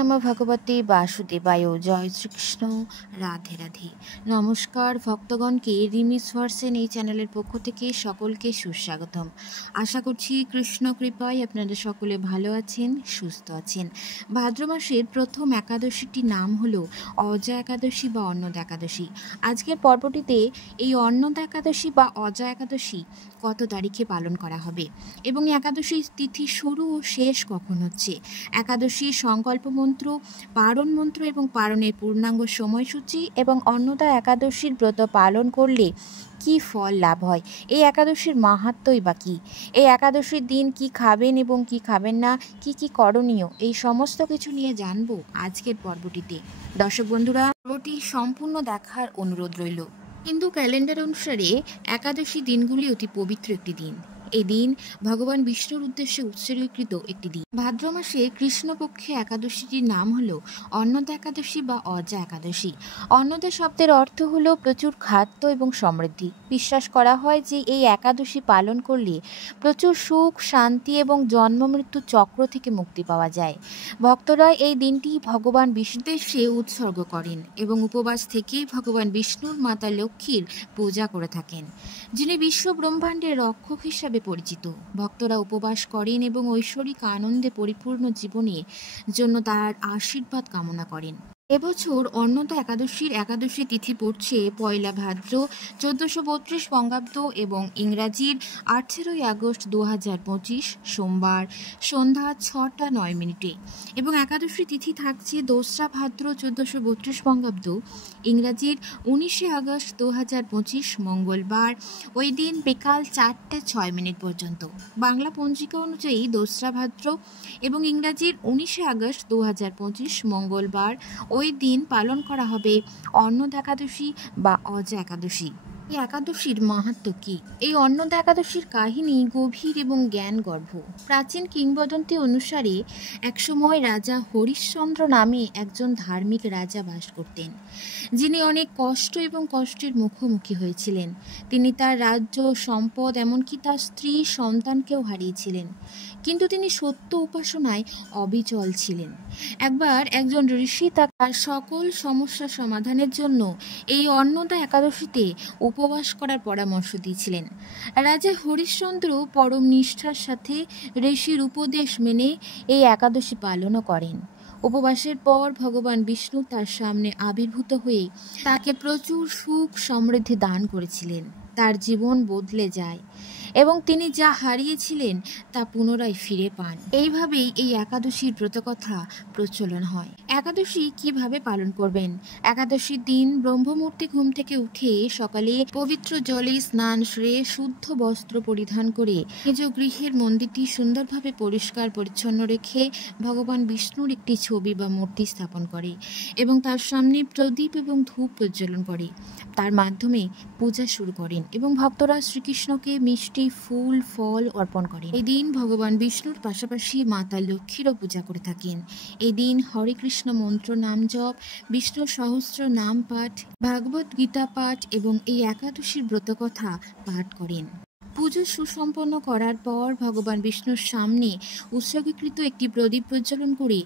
নমঃ ভগবতে বাসুদেবায়। জয় শ্রীকৃষ্ণ। রাধে রাধে। নমস্কার ভক্তগণকে রিমিস ভার্সেন এই চ্যানেলের পক্ষ থেকে সকলকে সুস্বাগতম। আশা করছি কৃষ্ণ কৃপায় আপনারা সকলে ভালো আছেন, সুস্থ আছেন। ভাদ্র মাসের প্রথম একাদশীটির নাম হলো অজা একাদশী বা অন্নদা একাদশী। আজকের পর্বটিতে এই অন্নদা একাদশী বা অজা একাদশী কত তারিখে পালন করা হবে এবং একাদশীর তিথি শুরু ও শেষ কখন হচ্ছে, একাদশীর সংকল্প মন্ত্র, পারণ মন্ত্র এবং পারণের পূর্ণাঙ্গ সময়সূচি এবং অন্নদা একাদশীর ব্রত পালন করলে কি ফল লাভ হয়, এই একাদশীর মাহাত্ম্যই বা কী, এই একাদশীর দিন কি খাবেন এবং কি খাবেন না, কি কি করণীয়, এই সমস্ত কিছু নিয়ে জানবো আজকের পর্বটিতে। দর্শক বন্ধুরা, পর্বটি সম্পূর্ণ দেখার অনুরোধ রইল। হিন্দু ক্যালেন্ডার অনুসারে একাদশী দিনগুলি অতি পবিত্র একটি দিন। এই দিন ভগবান বিষ্ণুর উদ্দেশ্যে উৎসর্গীকৃত একটি দিন। ভাদ্র মাসে কৃষ্ণপক্ষে একাদশীটির নাম হলো অন্নদা একাদশী বা অজা একাদশী। অন্নদা শব্দের অর্থ হলো প্রচুর খাদ্য এবং সমৃদ্ধি। বিশ্বাস করা হয় যে এই একাদশী পালন করলে প্রচুর সুখ, শান্তি এবং জন্ম মৃত্যু চক্র থেকে মুক্তি পাওয়া যায়। ভক্তরা এই দিনটি ভগবান বিষ্ণুর উদ্দেশ্যে উৎসর্গ করেন এবং উপবাস থেকেই ভগবান বিষ্ণুর মাতা লক্ষ্মীর পূজা করে থাকেন, যিনি বিশ্ব ব্রহ্মাণ্ডের রক্ষক হিসাবে পরিচিত। ভক্তরা উপবাস করেন এবং ঐশ্বরিক আনন্দে পরিপূর্ণ জীবনের জন্য তার আশীর্বাদ কামনা করেন। এবছর অন্নদা একাদশী তিথি পড়ছে পয়লা ভাদ্র 1432 বঙ্গাব্দ এবং ইংরাজির 18 আগস্ট 2025 সোমবার সন্ধ্যা 6:09 এবং একাদশী তিথি থাকছে 2রা ভাদ্র 1432 বঙ্গাব্দ ইংরাজির 19 আগস্ট 2025 মঙ্গলবার ওই দিন বিকাল 4:06 পর্যন্ত। বাংলা পঞ্জিকা অনুযায়ী 2রা ভাদ্র এবং ইংরাজির 19 আগস্ট 2025 মঙ্গলবার ওই দিন পালন করা হবে অন্নদা একাদশী বা অজা একাদশী। এই একাদশীর মাহাত্ম্য কি? এই অন্নদা একাদশীর কাহিনী গভীর এবং জ্ঞানগর্ভ। প্রাচীন কিংবদন্তি অনুসারে একসময় রাজা হরিশ্চন্দ্র নামে একজন ধার্মিক রাজা বাস করতেন, যিনি অনেক কষ্ট এবং কষ্টের মুখোমুখি হয়েছিলেন। তিনি তার রাজ্য, সম্পদ, এমনকি তার স্ত্রী সন্তানকেও হারিয়েছিলেন, কিন্তু তিনি সত্য উপাসনায় অবিচল ছিলেন। একবার একজন ঋষি তার সকল সমস্যা সমাধানের জন্য এই অন্নদা একাদশীতে উপবাস করার পরামর্শ দিয়েছিলেন। রাজা হরিশ্চন্দ্র পরম নিষ্ঠার সাথে ঋষির উপদেশ মেনে এই একাদশী পালনও করেন। উপবাসের পর ভগবান বিষ্ণু তার সামনে আবির্ভূত হয়ে তাকে প্রচুর সুখ সমৃদ্ধি দান করেছিলেন। তার জীবন বদলে যায় এবং তিনি যা হারিয়েছিলেন তা পুনরায় ফিরে পান। এইভাবেই এই একাদশীর ব্রতকথা প্রচলন হয়। একাদশী কিভাবে পালন করবেন? একাদশীর দিন ব্রহ্মমুহূর্তে ঘুম থেকে উঠে সকালে পবিত্র জলে স্নান সেরে শুদ্ধ বস্ত্র পরিধান করে নিজ গৃহের মন্দিরটি সুন্দরভাবে পরিষ্কার পরিচ্ছন্ন রেখে ভগবান বিষ্ণুর একটি ছবি বা মূর্তি স্থাপন করে এবং তার সামনে প্রদীপ এবং ধূপ প্রজ্বলন করে তার মাধ্যমে পূজা শুরু করেন এবং ভক্তরা শ্রীকৃষ্ণকে মিষ্টি, ফুল, ফল অর্পণ করেন। এই দিন ভগবান বিষ্ণুর পাশাপাশি মাতা লক্ষ্মীরও পূজা করে থাকেন। এই দিন হরে কৃষ্ণ মন্ত্র নাম জপ, বিষ্ণু সহস্র নাম পাঠ, ভাগবত গীতা পাঠ এবং এই একাদশীর ব্রতকথা পাঠ করেন। পুজো সুসম্পন্ন করার পর ভগবান বিষ্ণুর সামনে উৎসর্গীকৃত একটি প্রদীপ প্রজ্বলন করে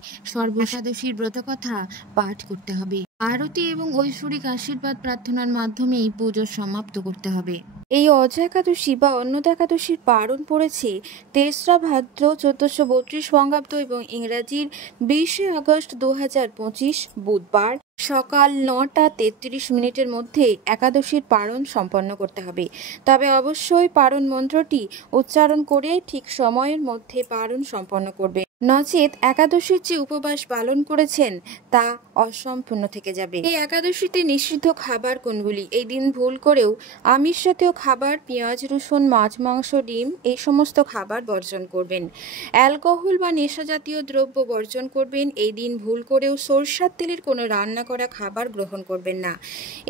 একাদশীর ব্রতকথা পাঠ করতে হবে। আরতি এবং ঐশ্বরিক আশীর্বাদ প্রার্থনার মাধ্যমে এই পুজো সমাপ্ত করতে হবে। এই অজা একাদশী বা অন্নদা একাদশীর পারণ পড়েছে 3রা ভাদ্র 1432 বঙ্গাব্দ এবং ইংরাজির 20 আগস্ট 2025 বুধবার সকাল 9:33 মধ্যে একাদশীর পারণ সম্পন্ন করতে হবে। তবে অবশ্যই পারণ মন্ত্রটি উচ্চারণ করে ঠিক সময়ের মধ্যে পারণ সম্পন্ন করবে, নচেত একাদশীর যে উপবাস পালন করেছেন তা অসম্পূর্ণ থেকে যাবে। এই একাদশীতে নিষিদ্ধ খাবার কোনগুলি? এই দিন ভুল করেও আমিষ জাতীয় খাবার, পেঁয়াজ, রসুন, মাছ, মাংস, ডিম এই সমস্ত খাবার বর্জন করবেন। অ্যালকোহল বা নেশা জাতীয় দ্রব্য বর্জন করবেন। এই দিন ভুল করেও সরষের তেলের কোনো রান্না করা খাবার গ্রহণ করবেন না।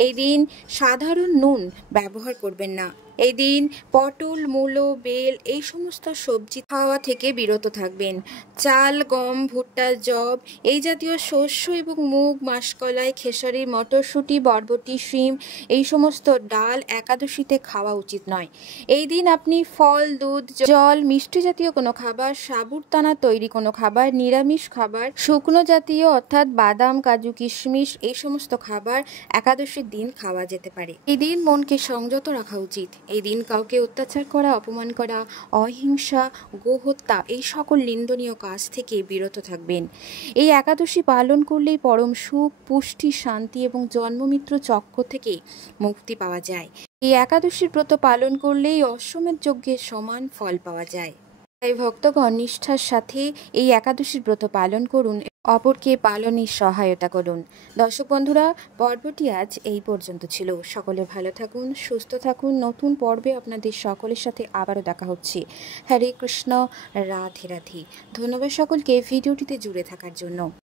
এই দিন সাধারণ নুন ব্যবহার করবেন না। এই দিন পটল, মূলো, বেল এই সমস্ত সবজি খাওয়া থেকে বিরত থাকবেন। চাল, গম, ভুট্টা, যব এই জাতীয় শস্য এবং মুগ, মাসকলাই, খেসারি, মটরশুঁটি, বরবটি, শিম এই সমস্ত ডাল একাদশীতে খাওয়া উচিত নয়। এই দিন আপনি ফল, দুধ, জল, মিষ্টি জাতীয় কোনো খাবার, সাবুদানা তৈরি কোনো খাবার, নিরামিষ খাবার, শুকনো জাতীয় অর্থাৎ বাদাম, কাজু, কিশমিশ এই সমস্ত খাবার একাদশীর দিন খাওয়া যেতে পারে। এই দিন মনকে সংযত রাখা উচিত। এই দিন কাউকে অত্যাচার করা, অপমান করা, অহিংসা, গোহত্যা এই সকল নিন্দনীয় কাজ থেকে বিরত থাকবেন। এই একাদশী পালন করলেই পরম সুখ, পুষ্টি, শান্তি এবং জন্মমিত্র চক্র থেকে মুক্তি পাওয়া যায়। এই একাদশীর ব্রত পালন করলেই অশ্বমেধ যজ্ঞের সমান ফল পাওয়া যায়। তাই ভক্তগণ নিষ্ঠার সাথে এই একাদশীর ব্রত পালন করুন, অপরকে পালনে সহায়তা করুন। দর্শক বন্ধুরা, পর্বটি আজ এই পর্যন্ত ছিল। সকলে ভালো থাকুন, সুস্থ থাকুন। নতুন পর্বে আপনাদের সকলের সাথে আবারও দেখা হচ্ছে। হরে কৃষ্ণ, রাধে রাধে। ধন্যবাদ সকলকে ভিডিওটিতে জুড়ে থাকার জন্য।